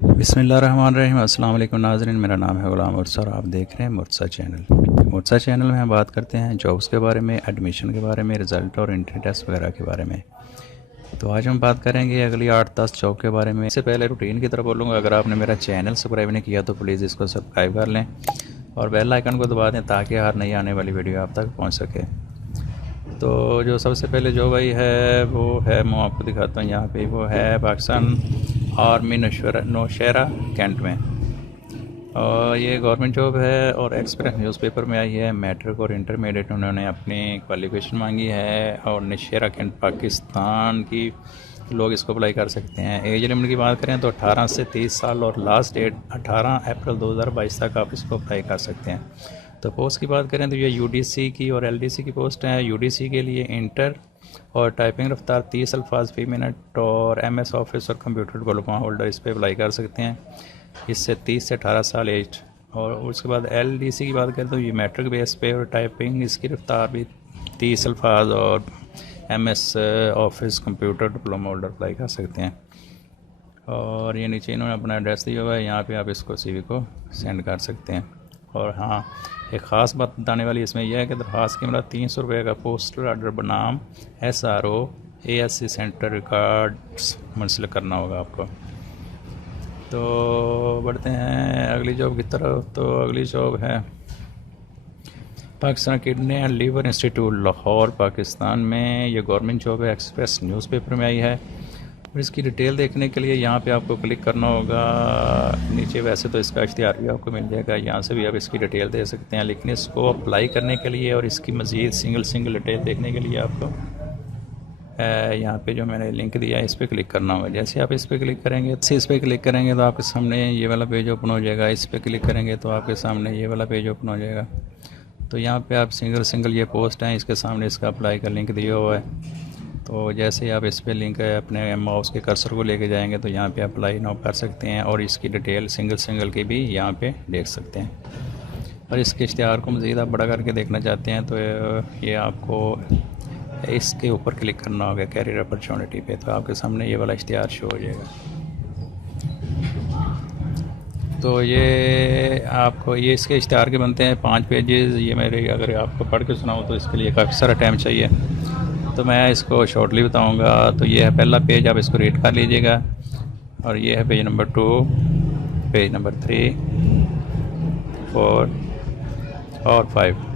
बिस्मिल्लाहिर्रहमानिर्रहीम। अस्सलाम वालेकुम नाज़रीन, मेरा नाम है ग़ुलाम मुर्तज़ा और आप देख रहे हैं मुर्तज़ा चैनल। मुर्तज़ा चैनल में हम बात करते हैं जॉब्स के बारे में, एडमिशन के बारे में, रिज़ल्ट और एंट्री टेस्ट वगैरह के बारे में। तो आज हम बात करेंगे अगली 8-10 जॉब के बारे में। इससे पहले रूटीन की तरफ बोलूँगा, अगर आपने मेरा चैनल सब्सक्राइब नहीं किया तो प्लीज़ इसको सब्सक्राइब कर लें और बेल आइकन को दबा दें ताकि हर नई आने वाली वीडियो आप तक पहुँच सके। तो जो सबसे पहले जॉब आई है वो है, मैं आपको दिखाता हूँ यहाँ पे, वो है पाकिस्तान आर्मी नौशहरा कैंट में। और ये गवर्नमेंट जॉब है और एक्सप्रेस न्यूज़पेपर में आई है। मैट्रिक और इंटरमीडिएट उन्होंने अपनी क्वालिफिकेशन मांगी है और नौशहरा कैंट पाकिस्तान की लोग इसको अप्लाई कर सकते हैं। एज लिमिट की बात करें तो 18 से 30 साल और लास्ट डेट 18 अप्रैल 2022 तक आप इसको अप्लाई कर सकते हैं। तो पोस्ट की बात करें तो ये यूडीसी की और एलडीसी की पोस्ट है। यूडीसी के लिए इंटर और टाइपिंग रफ्तार 30 अल्फाज फ़ी मिनट और एमएस ऑफिस और कंप्यूटर डिप्लोमा होल्डर इस पर अप्लाई कर सकते हैं। इससे 30 से 18 साल एज। और उसके बाद एलडीसी की बात करें तो ये मैट्रिक बेस पे और टाइपिंग इसकी रफ्तार भी 30 अल्फाज और MS office computer diploma holder apply कर सकते हैं। और ये नीचे इन्होंने अपना एड्रेस दिया हुआ है, यहाँ पे आप इसको सीवी को सेंड कर सकते हैं। और हाँ, एक ख़ास बात बताने वाली इसमें यह है कि दरख्वास्त की मतलब 300 रुपये का पोस्टल ऑर्डर बनाम SRO ASC सेंटर रिकॉर्ड्स मुंसलिक करना होगा आपको। तो बढ़ते हैं अगली जॉब की तरफ। तो अगली जॉब है Pakistan kidney and liver institute Lahore Pakistan में। ये गवर्नमेंट जॉब है, एक्सप्रेस न्यूज़पेपर में आई है। और इसकी डिटेल देखने के लिए यहाँ पे आपको क्लिक करना होगा नीचे। वैसे तो इसका इश्तिहार भी आपको मिल जाएगा, यहाँ से भी आप इसकी डिटेल दे सकते हैं, लेकिन इसको अप्लाई करने के लिए और इसकी मज़ीद सिंगल डिटेल देखने के लिए आपको यहाँ पे जो मैंने लिंक दिया है इस पर क्लिक करना होगा। जैसे आप इस पर क्लिक करेंगे तो आपके सामने ये वाला पेज ओपन हो जाएगा। इस पर क्लिक करेंगे तो आपके सामने ये वाला पेज ओपन हो जाएगा। तो यहाँ पे आप सिंगल ये पोस्ट हैं, इसके सामने इसका अप्लाई का लिंक दिया हुआ है। तो जैसे ही आप इस पर लिंक अपने माउस के कर्सर को लेके जाएंगे तो यहाँ पे अप्लाई नाउ कर सकते हैं और इसकी डिटेल सिंगल की भी यहाँ पे देख सकते हैं। और इसके इश्तिहार को मज़ीद आप बड़ा करके देखना चाहते हैं तो ये आपको इसके ऊपर क्लिक करना होगा कैरियर अपॉर्चुनिटी पे, तो आपके सामने ये वाला इश्तिहार शो हो जाएगा। तो ये आपको ये इसके इश्तिहार के बनते हैं 5 पेजेस। ये मेरे अगर आपको पढ़ के सुनाऊँ तो इसके लिए काफ़ी सारा टाइम चाहिए, तो मैं इसको शॉर्टली बताऊंगा। तो ये है पहला पेज, आप इसको रीड कर लीजिएगा। और ये है पेज नंबर 2, पेज नंबर 3, 4 और 5।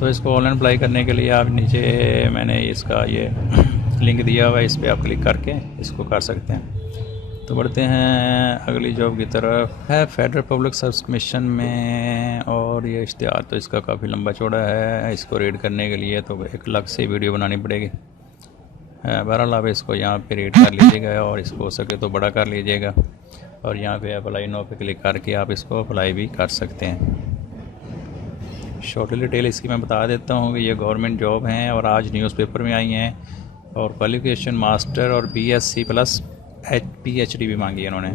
तो इसको ऑनलाइन अप्लाई करने के लिए आप नीचे मैंने इसका ये लिंक दिया हुआ है, इस पर आप क्लिक करके इसको कर सकते हैं। तो बढ़ते हैं अगली जॉब की तरफ। है फेडरल पब्लिक सर्विस कमीशन में और ये इश्तिहार तो इसका काफ़ी लंबा चौड़ा है। इसको रीड करने के लिए तो एक अलग से वीडियो बनानी पड़ेगी। बहरहाल आप इसको यहाँ पे रीड कर लीजिएगा और इसको हो सके तो बड़ा कर लीजिएगा। और यहाँ पे अप्लाई नो पे क्लिक करके आप इसको अप्लाई भी कर सकते हैं। शॉर्टली डिटेल इसकी मैं बता देता हूँ कि ये गवर्नमेंट जॉब हैं और आज न्यूज़पेपर में आई हैं। और क्वालिफिकेशन मास्टर और BSc प्लस PhD भी मांगी है इन्होंने।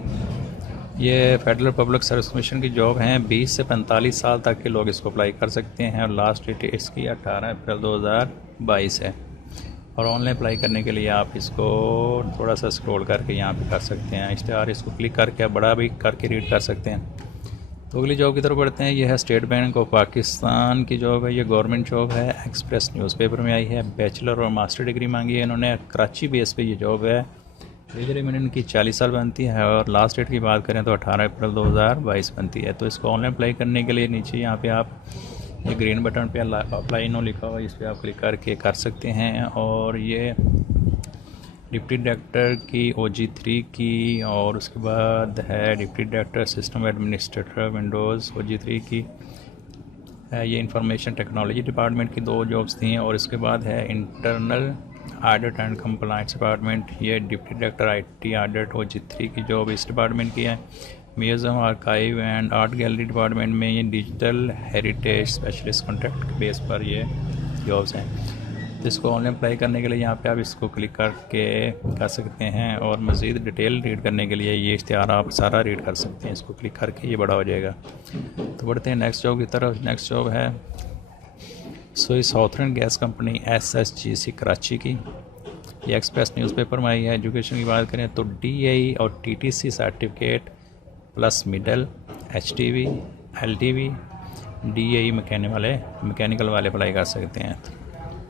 ये फेडरल पब्लिक सर्विस कमीशन की जॉब हैं। 20 से 45 साल तक के लोग इसको अप्लाई कर सकते हैं और लास्ट डेट इसकी 18 अप्रैल 2022 है। और ऑनलाइन अप्लाई करने के लिए आप इसको थोड़ा सा स्क्रॉल करके यहाँ पे कर सकते हैं। इश्तिहार इसको क्लिक करके आप बड़ा भी करके रीड कर सकते हैं। तो अगली जॉब की तरफ बढ़ते हैं। यह है स्टेट बैंक ऑफ पाकिस्तान की जॉब है। ये गवर्नमेंट जॉब है, एक्सप्रेस न्यूज़पेपर में आई है। बैचलर और मास्टर डिग्री मांगी है इन्होंने। कराची बेस पे ये जॉब है। एज लिमिट इनकी 40 साल बनती है और लास्ट डेट की बात करें तो 18 अप्रैल 2022 बनती है। तो इसको ऑनलाइन अप्लाई करने के लिए नीचे यहाँ पे आप ये ग्रीन बटन पे अप्लाई नो लिखा हुआ है, इस पर आप क्लिक करके कर सकते हैं। और ये डिप्टी डायरेक्टर की OG3 की और उसके बाद है deputy director system administrator Windows OG3 की है। ये इंफॉर्मेशन टेक्नोलॉजी डिपार्टमेंट की 2 जॉब्स थी। और इसके बाद है internal audit and compliance department. ये deputy director IT audit OG3 की जॉब इस डिपार्टमेंट की है। Museum archive and art gallery department में ये digital heritage specialist contract base पर ये जॉब्स हैं। तो इसको ऑनलाइन अप्लाई करने के लिए यहाँ पे आप इसको क्लिक करके कर सकते हैं। और मज़ीद डिटेल रीड करने के लिए ये इश्तिहार आप सारा रीड कर सकते हैं। इसको क्लिक करके ये बड़ा हो जाएगा। तो बढ़ते हैं नेक्स्ट जॉब की तरफ। नेक्स्ट जॉब है Swiss southern gas company SSGC Karachi की। ये एक्सप्रेस न्यूज़पेपर में आई है। एजुकेशन की बात करें तो DAE और TTC certificate plus middle, HTV, LTV, DAE mechanical वाले अप्लाई कर सकते हैं।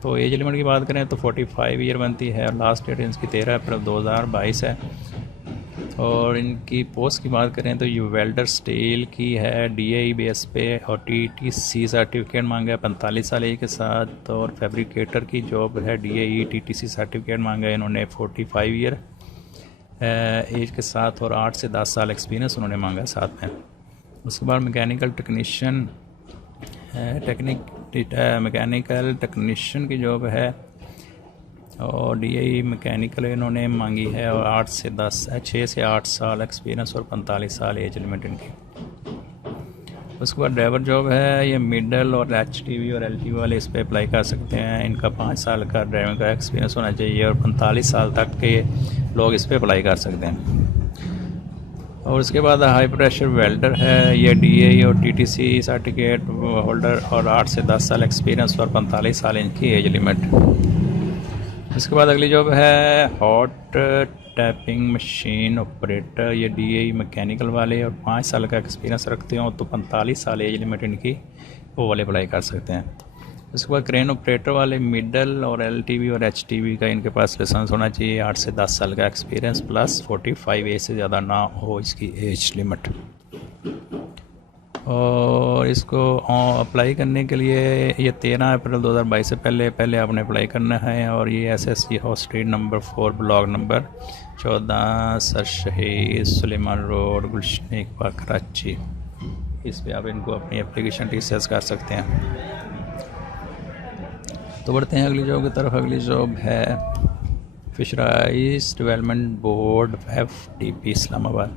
तो एज लिमिट की बात करें तो 45 ईयर बनती है और लास्ट डेट इनकी 13 अप्रैल 2022 है। और इनकी पोस्ट की बात करें तो ये वेल्डर स्टील की है DAE बेस पे, और TTC सर्टिफिकेट मांगा है 45 साल एज के साथ। और फैब्रिकेटर की जॉब है DAE TTC सर्टिफिकेट मांगा है इन्होंने 45 ईयर एज के साथ, और 8 से 10 साल एक्सपीरियंस उन्होंने मांगा है साथ में। उसके बाद मैकेनिकल टेक्नीशियन की जॉब है और DAE मैकेनिकल इन्होंने मांगी है, और 6 से 8 साल एक्सपीरियंस और 45 साल एज लिमिट इनकी। उसके बाद ड्राइवर जॉब है, ये मिडल और HTV और LTV वाले इस पर अप्लाई कर सकते हैं। इनका 5 साल का ड्राइविंग का एक्सपीरियंस होना चाहिए और 45 साल तक के लोग इस पर अप्लाई कर सकते हैं। और उसके बाद हाई प्रेशर वेल्डर है, ये DAE और TTC सर्टिफिकेट होल्डर और 8 से 10 साल एक्सपीरियंस और 45 साल इनकी एज लिमिट। इसके बाद अगली जॉब है हॉट टैपिंग मशीन ऑपरेटर, ये DAE मैकेनिकल वाले और 5 साल का एक्सपीरियंस रखते हो तो 45 साल एज लिमिट इनकी वो वाले अप्लाई कर सकते हैं। उसके बाद क्रेन ऑपरेटर वाले मिडल और LTV और HTV का इनके पास लाइसेंस होना चाहिए, 8 से 10 साल का एक्सपीरियंस प्लस 45 एज से ज़्यादा ना हो इसकी एज लिमिट। और इसको अप्लाई करने के लिए ये 13 अप्रैल 2022 से पहले आपने अप्लाई करना है। और ये SSC house street number 4 block number 14 sir शहीद सुलेमान रोड गुलशन इकबाल कराची, इस पे आप इनको अपनी एप्लीकेशन रीसेस कर सकते हैं। तो बढ़ते हैं अगली जॉब की तरफ। अगली जॉब है फिशराइज डेवलपमेंट बोर्ड FDP इस्लामाबाद,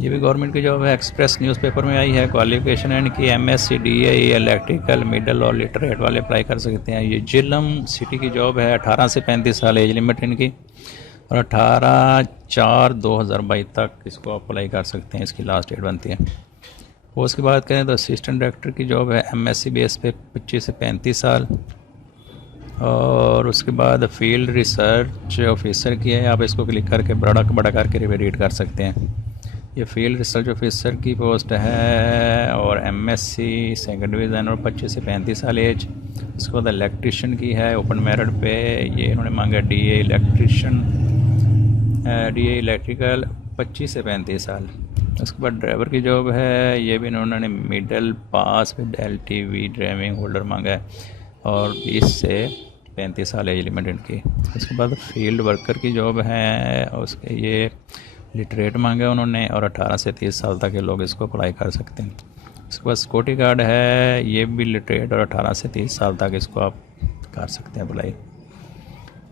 ये भी गवर्नमेंट की जॉब है। एक्सप्रेस न्यूज़पेपर में आई है। क्वालिफिकेशन है इनकी MSc DAE इलेक्ट्रिकल मिडल और लिटरेट वाले अप्लाई कर सकते हैं। ये जिलम सिटी की जॉब है। 18 से 35 साल एज लिमिट इनकी, और 18/4/2022 तक इसको अप्लाई कर सकते हैं, इसकी लास्ट डेट बनती है। वो उसकी बात करें तो असिस्टेंट डायरेक्टर की जॉब है MSc बेस पे 25 से 35 साल। और उसके बाद फील्ड रिसर्च ऑफिसर की है, आप इसको क्लिक करके बड़ा करके रीड कर सकते हैं। ये फील्ड रिसर्च ऑफिसर की पोस्ट है और MSc सेकंड डिवीज़न और 25 से 35 साल एज। उसके बाद इलेक्ट्रिशियन की है ओपन मेरिट पे, ये इन्होंने मांगा DA इलेक्ट्रिकल 25 से 35 साल। उसके बाद ड्राइवर की जॉब है, ये भी इन्होंने middle pass with LTV driving holder मांगा है और 20 से 35 साल एज लिमिट इनकी। उसके बाद फील्ड वर्कर की जॉब है, उसके ये लिटरेट मांगा उन्होंने और 18 से 30 साल तक के लोग इसको अप्लाई कर सकते हैं। उसके बाद सिक्योरिटी गार्ड है, ये भी लिटरेट और 18 से 30 साल तक इसको आप कर सकते हैं अप्लाई।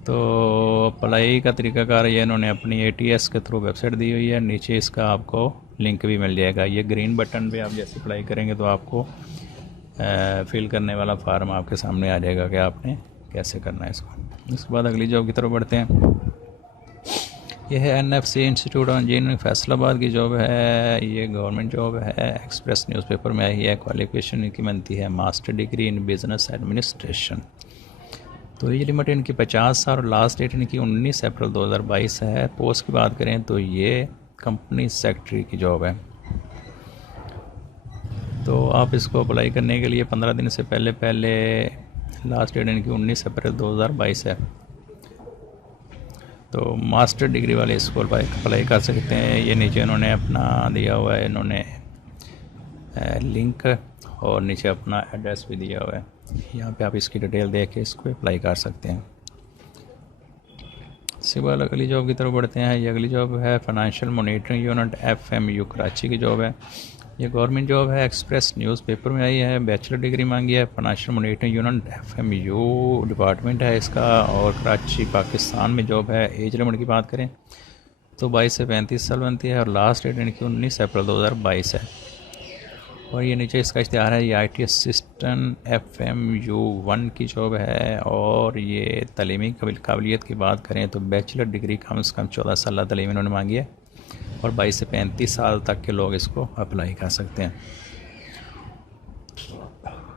तो अप्लाई का तरीकाकार ये इन्होंने अपनी ATS के थ्रू वेबसाइट दी हुई है, नीचे इसका आपको लिंक भी मिल जाएगा। ये ग्रीन बटन पे आप जैसे अप्लाई करेंगे तो आपको फिल करने वाला फार्म आपके सामने आ जाएगा कि आपने कैसे करना है इसको। उसके बाद अगली जॉब की तरफ बढ़ते हैं। यह है NFC institute of engineering Faisalabad की जॉब है, ये गवर्नमेंट जॉब है। एक्सप्रेस न्यूज़पेपर में आई है। क्वालिफिकेशन इनकी बनती है master degree in business administration. तो ये लिमिट इनकी 50 साल और लास्ट डेट इनकी 19 अप्रैल 2022 है। पोस्ट की बात करें तो ये कंपनी सेक्रेटरी की जॉब है। तो आप इसको अप्लाई करने के लिए 15 दिन से पहले लास्ट डेट इनकी 19 अप्रैल 2022 है। तो मास्टर डिग्री वाले इसको अप्लाई कर सकते हैं। ये नीचे इन्होंने अपना दिया हुआ है, इन्होंने लिंक और नीचे अपना एड्रेस भी दिया हुआ है। यहाँ पे आप इसकी डिटेल देख के इसको अप्लाई कर सकते हैं। इसके बाद अगली जॉब की तरफ बढ़ते हैं। ये अगली जॉब है financial monitoring unit FMU Karachi की जॉब है। ये गवर्नमेंट जॉब है। एक्सप्रेस न्यूज़पेपर में आई है। बैचलर डिग्री मांगी है। Financial monitoring unit FMU department है इसका और कराची पाकिस्तान में जॉब है। एज लिमिट की बात करें तो 22 से 35 साल बनती है और लास्ट डेट इनकी 19 अप्रैल 2022 है। और ये नीचे इसका इश्तिहार है। ये IT असिस्टेंट FMU 1 की जॉब है। और ये तलीमी काबिलियत की बात करें तो बैचलर डिग्री कम से कम 14 साल तलीम इन्होंने मांगी है और 22 से 35 साल तक के लोग इसको अप्लाई कर सकते हैं।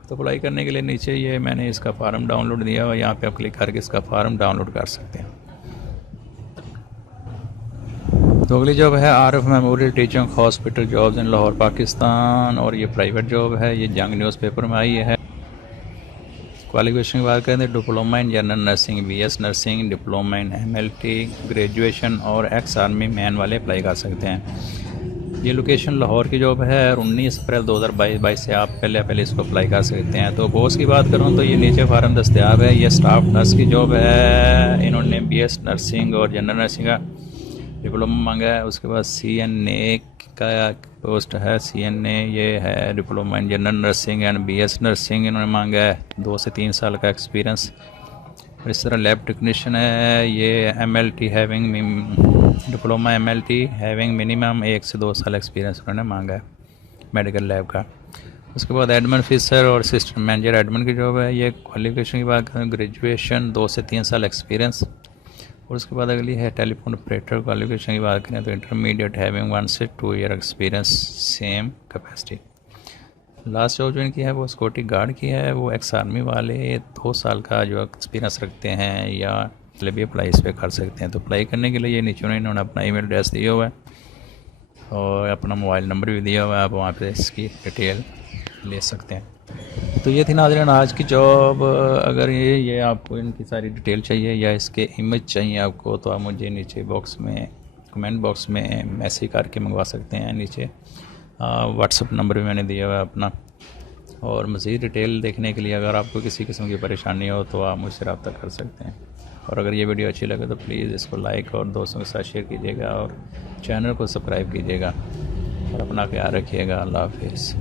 तो अप्लाई करने के लिए नीचे ये मैंने इसका फार्म डाउनलोड दिया हुआ, यहाँ पे आप क्लिक करके इसका फार्म डाउनलोड कर सकते हैं। तो अगली जॉब है RF memorial teaching hospital jobs in Lahore Pakistan, और ये प्राइवेट जॉब है, ये जंग न्यूज़पेपर में आई है। क्वालिफिकेशन की बात करें तो diploma in general nursing, BS nursing, diploma in MLT, graduation और एक्स आर्मी मैन वाले अप्लाई कर सकते हैं। ये लोकेशन लाहौर की जॉब है और 19 अप्रैल 2022 से आप पहले इसको अप्लाई कर सकते हैं। तो पोस्ट की बात करूँ तो ये नीचे फार्म दस्तियाब है। ये स्टाफ नर्स की जॉब है, इन्होंने बीएस नर्सिंग और जनरल नर्सिंग का डिप्लोमा मांगा है। उसके बाद CNA का पोस्ट है, CNA ये है diploma in general nursing and BS nursing इन्होंने मांगा है, 2 से 3 साल का एक्सपीरियंस। और इस तरह लैब टेक्नीशियन है, ये MLT having diploma MLT having minimum 1 से 2 साल एक्सपीरियंस उन्होंने मांगा है मेडिकल लैब का। उसके बाद एडमिन ऑफिसर और असिस्टेंट मैनेजर एडमिन की जॉब है। ये क्वालिफिकेशन की बात करें ग्रेजुएशन, 2 से 3 साल एक्सपीरियंस। और उसके बाद अगली है टेलीफोन ऑपरेटर। क्वालिफिकेशन की बात करें तो इंटरमीडिएट हैविंग 1 से 2 year experience, same capacity. Last job जो इनकी है वो सिक्योरिटी गार्ड की है। वो एक्स आर्मी वाले 2 साल का जो एक्सपीरियंस रखते हैं या मतलब भी अप्लाई इस पर कर सकते हैं। तो अप्लाई करने के लिए ये नीचे इन्होंने अपना ईमेल एड्रेस दिया हुआ है और अपना मोबाइल नंबर भी दिया हुआ है, आप वहाँ पे इसकी डिटेल ले सकते हैं। तो ये थी नाज़रीन आज की जॉब। अगर ये आपको इनकी सारी डिटेल चाहिए या इसके इमेज चाहिए आपको, तो आप मुझे नीचे बॉक्स में कमेंट बॉक्स में मैसेज करके मंगवा सकते हैं। नीचे व्हाट्सअप नंबर भी मैंने दिया हुआ है अपना। और मज़ीद डिटेल देखने के लिए अगर आपको किसी किस्म की परेशानी हो तो आप मुझसे रब्ता कर सकते हैं। और अगर ये वीडियो अच्छी लगे तो प्लीज़ इसको लाइक और दोस्तों के साथ शेयर कीजिएगा और चैनल को सब्सक्राइब कीजिएगा और अपना ख्याल रखिएगा। अल्लाह हाफिज़।